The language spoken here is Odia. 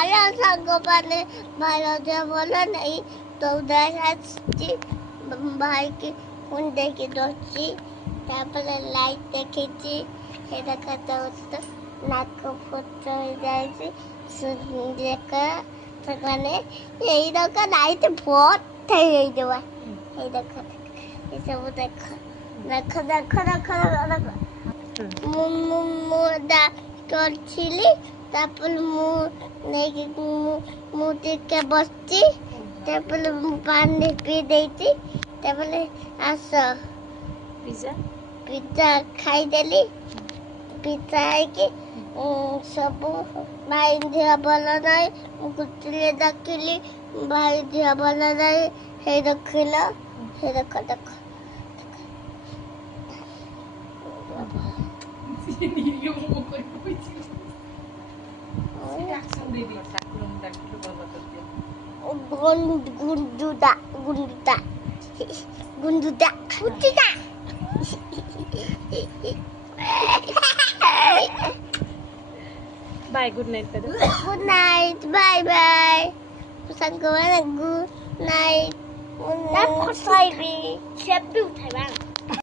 ହାଲୋ ସାଙ୍ଗମାନେ ଭାଇର ଦେହ ଭଲ ନାହିଁ ଦୌଡ଼ା ଆସିଛି ଭାଇକି କୁଣ୍ଡେଇକି ଧରିଛି ତାପରେ ଲାଇଟ୍ ଦେଖିଛି ସେଇଟା ଖାତା ନାକ ଫୁଟ ହେଇଯାଇଛି ଦେଖ ମାନେ ଏଇ ଦରକାର ଲାଇଟ୍ ବହୁତ ହେଇଯିବ ଏଇ ଦେଖ ଏସବୁ ଦେଖ ଦେଖ ଦେଖ ଦେଖ ଦେଖ ମୁଁ କରିଥିଲି ତାପରେ ମୁଁ ନେଇକି ମୁଁ ଟିକେ ବସିଛି ତାପରେ ମୁଁ ପାଣି ପିଇ ଦେଇଛି ତାପରେ ଆସ ପିଜ୍ଜା ଖାଇଦେଲି ପିଜ୍ଜା ହେଇକି ସବୁ ଭାଇ ଦେହ ଭଲ ନାହିଁ ମୁଁ କୁଟିଲେ ଡାକିଲି ଭାଇ ଦେହ ଭଲ ନାହିଁ ହେଇ ଦେଖିଲ ହେଇ ଦେଖ ଦେଖ গুন্ডুদা গুন্ডুদা গুন্ডুদা গুন্ডুদা Bye, good night, Pedro. Good night, bye bye. Good night. Good night. Baby.